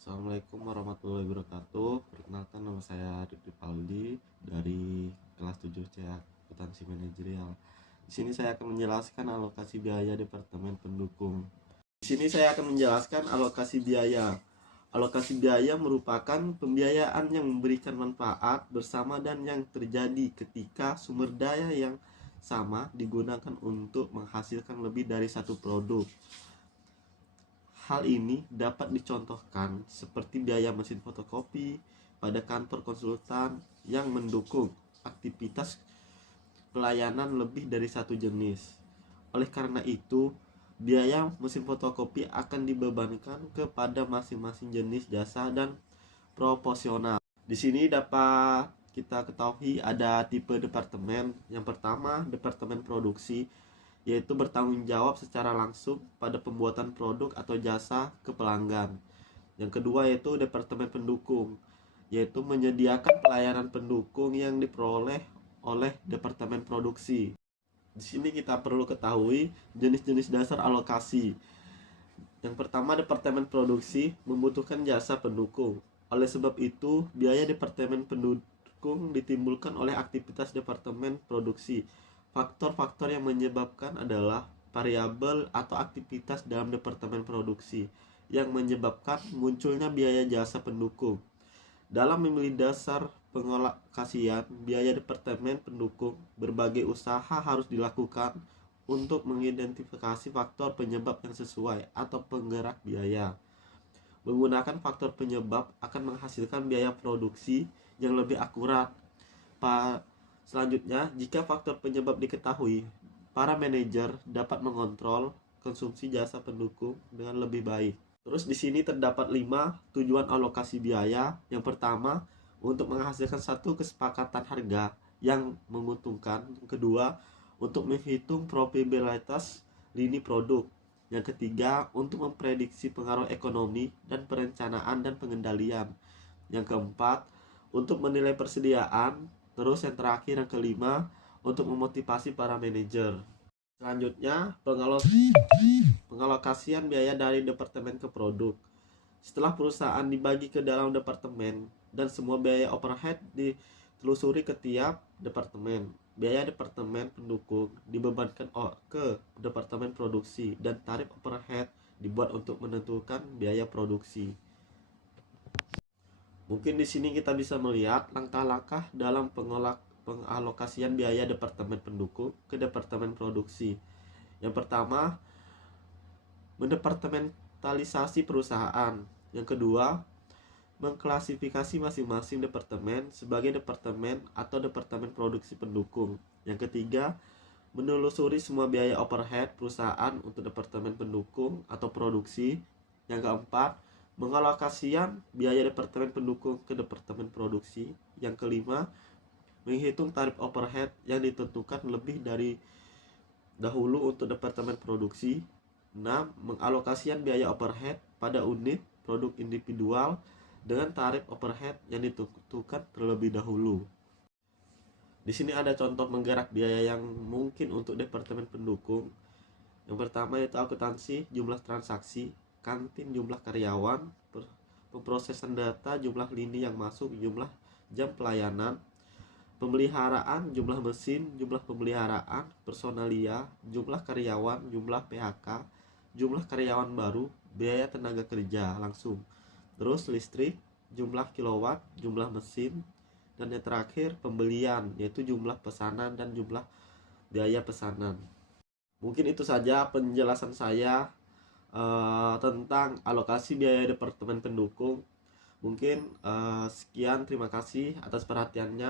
Assalamualaikum warahmatullahi wabarakatuh. Perkenalkan, nama saya Rifdi Paldi dari kelas 7 C Akuntansi Manajerial. Di sini saya akan menjelaskan alokasi biaya Departemen Pendukung. Di sini saya akan menjelaskan alokasi biaya. Alokasi biaya merupakan pembiayaan yang memberikan manfaat bersama dan yang terjadi ketika sumber daya yang sama digunakan untuk menghasilkan lebih dari satu produk. Hal ini dapat dicontohkan seperti biaya mesin fotokopi pada kantor konsultan yang mendukung aktivitas pelayanan lebih dari satu jenis. Oleh karena itu, biaya mesin fotokopi akan dibebankan kepada masing-masing jenis jasa dan proporsional. Di sini dapat kita ketahui ada tipe departemen. Yang pertama, departemen produksi, yaitu bertanggung jawab secara langsung pada pembuatan produk atau jasa ke pelanggan. Yang kedua yaitu departemen pendukung, yaitu menyediakan pelayanan pendukung yang diperoleh oleh departemen produksi. Di sini kita perlu ketahui jenis-jenis dasar alokasi. Yang pertama, departemen produksi membutuhkan jasa pendukung. Oleh sebab itu, biaya departemen pendukung ditimbulkan oleh aktivitas departemen produksi. Faktor-faktor yang menyebabkan adalah variabel atau aktivitas dalam departemen produksi yang menyebabkan munculnya biaya jasa pendukung. Dalam memilih dasar pengalokasian biaya departemen pendukung, berbagai usaha harus dilakukan untuk mengidentifikasi faktor penyebab yang sesuai atau penggerak biaya. Menggunakan faktor penyebab akan menghasilkan biaya produksi yang lebih akurat. Selanjutnya, jika faktor penyebab diketahui, para manajer dapat mengontrol konsumsi jasa pendukung dengan lebih baik. Terus di sini terdapat 5 tujuan alokasi biaya. Yang pertama, untuk menghasilkan satu kesepakatan harga yang menguntungkan. Yang kedua, untuk menghitung probabilitas lini produk. Yang ketiga, untuk memprediksi pengaruh ekonomi dan perencanaan dan pengendalian. Yang keempat, untuk menilai persediaan. Terus yang terakhir, yang kelima, untuk memotivasi para manajer. Selanjutnya, pengalokasian biaya dari departemen ke produk. Setelah perusahaan dibagi ke dalam departemen dan semua biaya overhead ditelusuri ke tiap departemen, biaya departemen pendukung dibebankan ke departemen produksi dan tarif overhead dibuat untuk menentukan biaya produksi. Mungkin di sini kita bisa melihat langkah-langkah dalam pengalokasian biaya departemen pendukung ke departemen produksi. Yang pertama, mendepartementalisasi perusahaan. Yang kedua, mengklasifikasi masing-masing departemen sebagai departemen atau departemen produksi pendukung. Yang ketiga, menelusuri semua biaya overhead perusahaan untuk departemen pendukung atau produksi. Yang keempat, mengalokasikan biaya departemen pendukung ke departemen produksi. Yang kelima, menghitung tarif overhead yang ditentukan lebih dari dahulu untuk departemen produksi. 6. Mengalokasikan biaya overhead pada unit produk individual dengan tarif overhead yang ditentukan terlebih dahulu. Di sini ada contoh menggerak biaya yang mungkin untuk departemen pendukung. Yang pertama yaitu akuntansi, jumlah transaksi, kantin, jumlah karyawan, pemrosesan data, jumlah lini yang masuk, jumlah jam pelayanan, pemeliharaan, jumlah mesin, jumlah pemeliharaan, personalia, jumlah karyawan, jumlah PHK, jumlah karyawan baru, biaya tenaga kerja langsung. Terus listrik, jumlah kilowatt, jumlah mesin, dan yang terakhir pembelian, yaitu jumlah pesanan dan jumlah biaya pesanan. Mungkin itu saja penjelasan saya tentang alokasi biaya departemen pendukung. Mungkin sekian, terima kasih atas perhatiannya.